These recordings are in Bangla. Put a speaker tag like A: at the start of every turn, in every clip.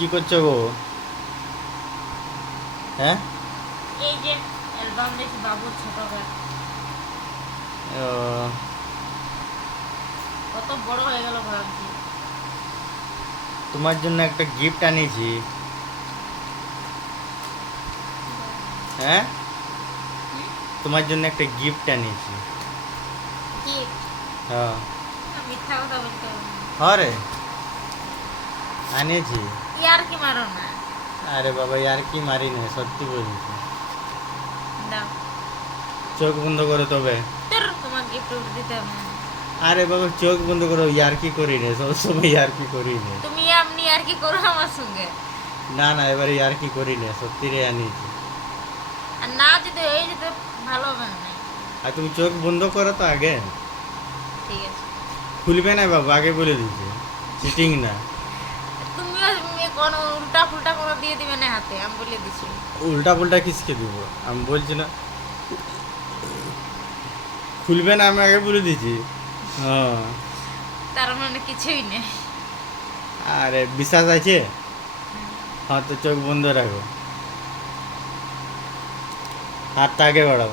A: কি করছ গো? হ্যাঁ?
B: এই যে অ্যালবাম দেখি বাবুর ছোটবেলা
A: ও,
B: কত বড় হয়ে গেল ভাবছি।
A: তোমার জন্য একটা গিফট আনিয়েছি। হ্যাঁ? তোমার জন্য একটা গিফট আনিয়েছি। হ্যাঁ।
B: মিথ্যা কথা বলতে
A: হ্যাঁ রে। আনিয়েছি।
B: ইয়ার কি মারো না?
A: আরে বাবা ইয়ার কি মারি না সত্যি বলছি।
B: দাও।
A: চোখ বন্ধ করো তবে।
B: তোর গিফট দিতে হবে।
A: আরে বাবা চোখ বন্ধ করো ইয়ার কি করি সবসময় ইয়ার কি করি
B: তুমি এমনি আর কি করো আমার সঙ্গে?
A: না না এবারে ইয়ার কি করি রে সত্যি রে আনিয়েছি
B: আর না যদি ভালো হবে না।
A: আর তুমি চোখ বন্ধ করো তো আগে।
B: ঠিক আছে।
A: খুলবে না বাবা আগে বলে দিচ্ছে চিটিং না।
B: কোনো উল্টা ফুলটা কোনো দিয়ে দিবে না হাতে আমি বলে দিচ্ছি
A: উল্টা পুল্টা কিসকে দিব? আমি বলছি না। খুলবে না আমি আগে বলে দিচ্ছি হ্যাঁ।
B: তার মানে কিছুই নেই।
A: আরে বিশ্বাস আছে? হ্যাঁ তো চোখ বন্ধ রাখো। হাতটা আগে বাড়াও।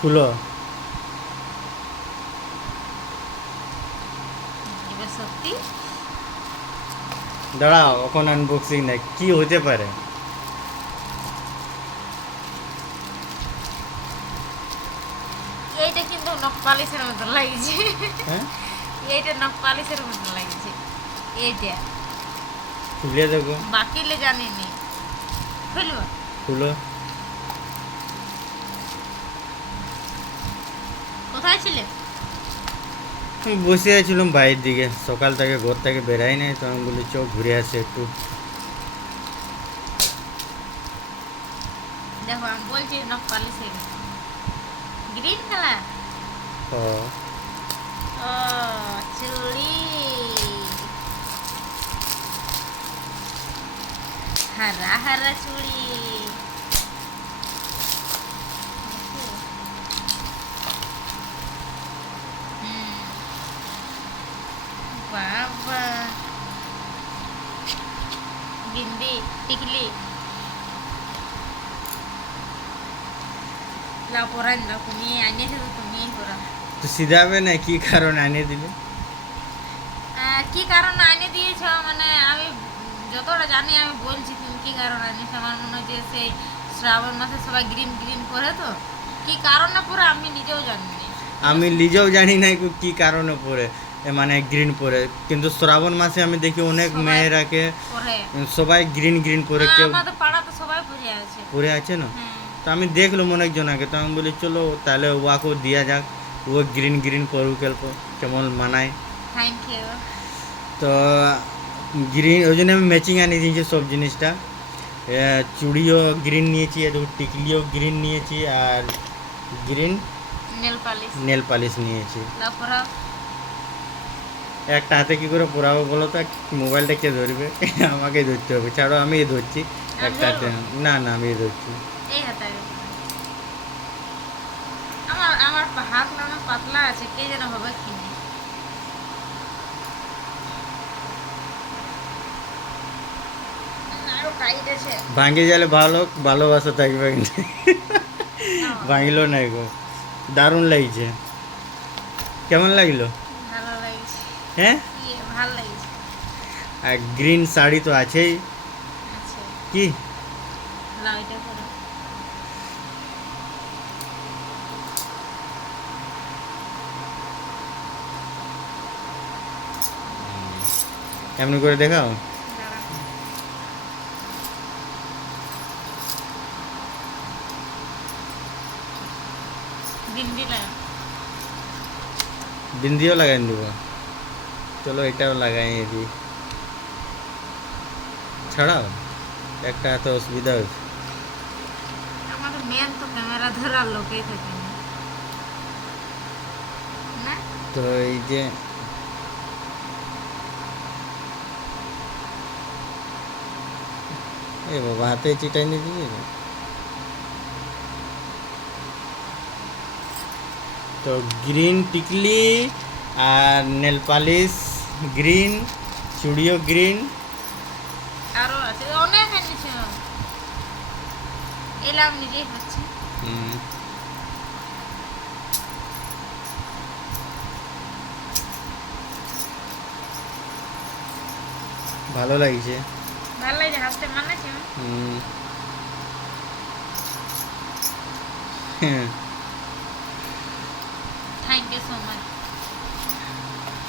A: খুলো।
B: সত্যি।
A: দাঁড়াও এখন আনবক্সিং না কি হতে পারে?
B: এইটা কিন্তু নখ পালিশের মতো লাগছে।
A: হ্যাঁ?
B: এইটা নখ পালিশের মতো লাগছে। এইটা।
A: খুলে দেখো।
B: বাকিলে জানিনি খুলবো?
A: খুলো।
B: কোথায় ছিলে?
A: আমি বসে আছিলাম বাইরের দিকে। সকাল থেকে ঘর থেকে বেরাই নাই তো আমি বলি চোখ ঘুরে আসে একটু।
B: দেখো আমি বলছি নখ পালিশের গ্রিন কালার
A: ও।
B: ও চুড়ি। হারা হারা চুড়ি হুম। বাবা বিন্দি টিকলি লাও পরান লাও তুমি আনিয়েছো তো তুমি পরা
A: তো সিধাবে না কি কারণে আনিয়ে দিলে
B: কি কারণ আনিয়ে দিয়েছ মানে আমি যতটা জানি আমি বলছি তুমি কি কারণ আনিয়েছ আমার মনে হচ্ছে সেই শ্রাবণ মাসে সবাই গ্রিন গ্রিন করে তো কি কারণে পরে আমি নিজেও জানি না
A: আমি নিজেও জানি না কো কারণে পরে মানে গ্রিন পরে। কিন্তু শ্রাবণ মাসে আমি দেখি অনেক মেয়েরাকে সবাই গ্রিন গ্রিন পরে কেউ পরে আছে। না? তো আমি দেখলাম অনেকজনকে তো আমি বলি চলো তাহলে ওয়াকেও দিয়া যাক। ও গ্রিন গ্রিন অল্প কেমন মানায়।
B: থ্যাংক ইউ
A: তো গ্রিন ওই জন্য আমি ম্যাচিং আনিয়ে দিয়েছি সব জিনিসটা। চুড়িও গ্রিন নিয়েছি আর টিকলিও গ্রিন নিয়েছি আর green
B: nail polish
A: nail polish নিয়েছি।
B: তারপরে
A: একটা হাতে কি করে পরাবো বলো তো? মোবাইলটা কে ধরবে? আমাকে ধরতে হবে। ছাড়ো আমি ধরছি। একটা হাতে না না আমি ধরছি।
B: আমার আমার হাত না পাতলা আছে কে যেন হবে কি নেই। আরও টাইট আছে।
A: ভাঙে গেলে ভালো ভালোবাসা থাকবে ভাঙিলো না গো দারুণ লাগছে। কেমন লাগল? হ্যাঁ?
B: ভালো লাগছে।
A: আর গ্রিন শাড়ি তো আছেই। কি?
B: এটা করো
A: এমনি করে দেখাও? বিন্দিও লাগাই দেবো। চলো এটাও লাগাই দিই ছাড়াও একটা হাতে অসুবিধা হচ্ছে
B: আমাদের মেন তো ক্যামেরা ধরার লোকেই থাকে না না
A: তো এই যে এ বাবা হাতে চিটাই নিয়ে দিবি তো গ্রিন টিকলি আর নেল পালিশ গ্রিন চুড়িও গ্রিন।
B: আরও আছে অনেক এনেছে। এলাম নিজেই হচ্ছে
A: হুম। ভালো লাগছে।
B: ভালো লাগছে হাসতে মানাচ্ছে
A: হুম। হ্যাঁ